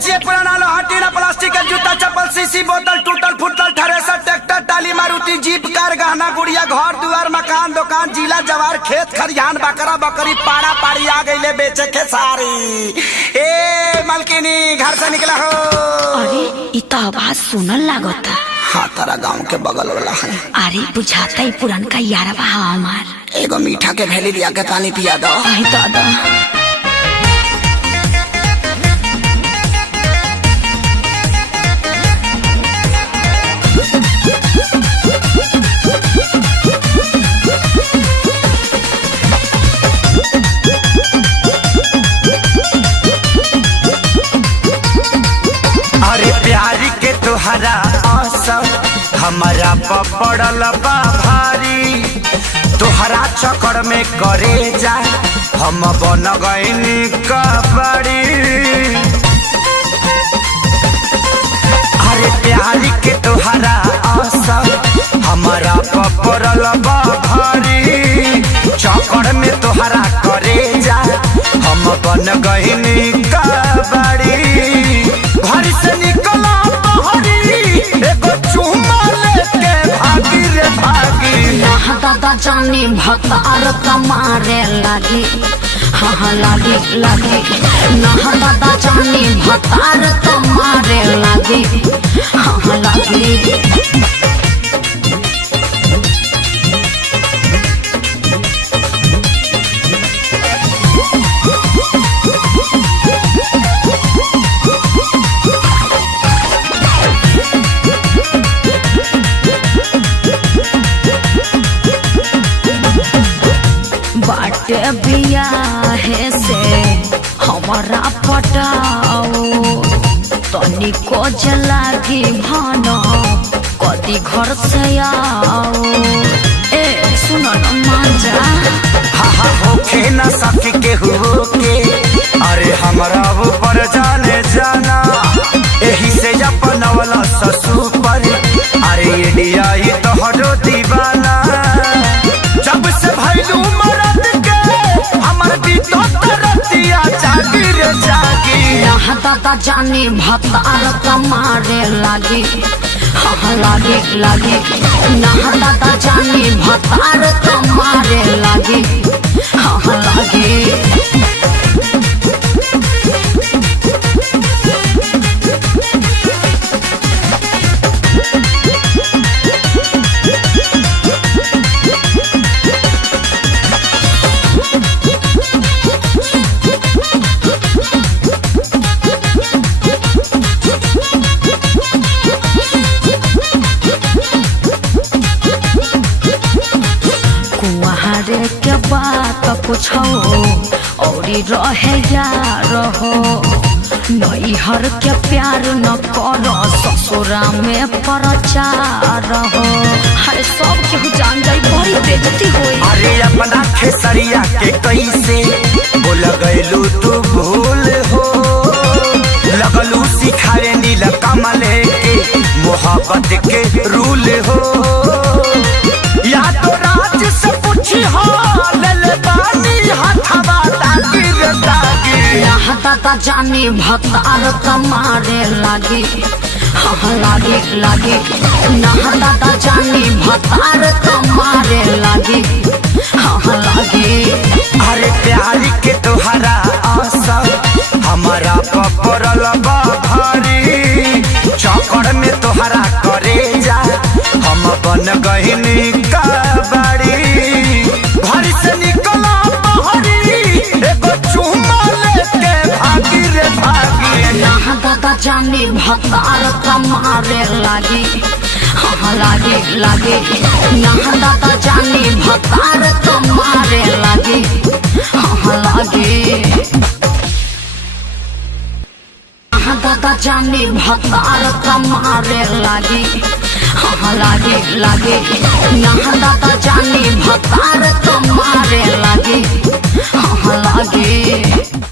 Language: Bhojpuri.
बेचिए पुराना लोहा टीना प्लास्टिक का जूता चप्पल सीसी बोतल टूटल फुटल थ्रेसर ट्रैक्टर टाली मारुति जीप कार गहना गुड़िया घर दुआर मकान दुकान जिला जवार खेत खरियान बकरा बकरी पाड़ा पाड़ी आ गई बेचे के सारी। ए मालकिनी घर से निकला हो। अरे इ तो आवाज सुनल लागता। हाँ तारा गाँव के बगल वाला है। अरे बुझाता ही पुरनका यारवा हमार। एगो मीठा के भेली लिया के पानी पिया दो। दादा तुहरा असर हमारा पपड़ल बा भारी तुहरा चक्कर में करे जा हम बन गईनी कबड़ी। अरे प्यार के तुहरा असर हमारा पपड़ल बा भारी चक्कर में तुहरा करे जा हम बन गईनी कबड़ी। घर से निकला दादा जानी भतार कमारे लागी। हाँ लागी लागी ना दादा जानी भतार कमारे लागी। हाँ लागी बाटे बियाहे से हमारा पटाओ तनी को जलागी भानो कदी घर से आओ। ए सुनो न मांजा हाँ होके न सके के होके अरे हमारा ऊपर जाने जाना यही से अपन वाला ससुर पर अरे इंडिया ही तो हटो दीवाना। जब से भैलू मरद के हमर भी तो तरतिया जागी रे जागी। यहाँ दादा जानी भतार कमारे लागी। हाँ लागी लागी ना दादा जानी भतार कमारे लागी। हाँ लागी के बात कुछ और रहे यार हो नैहर के प्यार न करो ससुरा में प्रचार हो। हरे सब केहू जान जाई बड़ी बेइज्जती होई। अरे अपना खेसरिया के कैसे बोल गइलू तू भूल हो लगलू सिखाए नील कमल के मोहब्बत के रूल हो। या तो राज से पूछी हो दादा जानी भतार कमारे लागी। हाँ लागी लागी ना दादा जानी भतार कमारे लागी। हाँ लागी अरे प्यार के तुहरा असर हमारा पपड़ल बा भारी चक्कर में तुहरा करे जा हम बन गईनी कबड़ी। घर से निकला दादा जानी भतार कमारे लागी। हाँ लागी लागी ना दादा जानी भतार कमारे लागी। हाँ लागी दादा जानी भतार कमारे लागी। हाँ लागी लागी ना दादा जानी भतार कमारे लागी। हाँ लागी।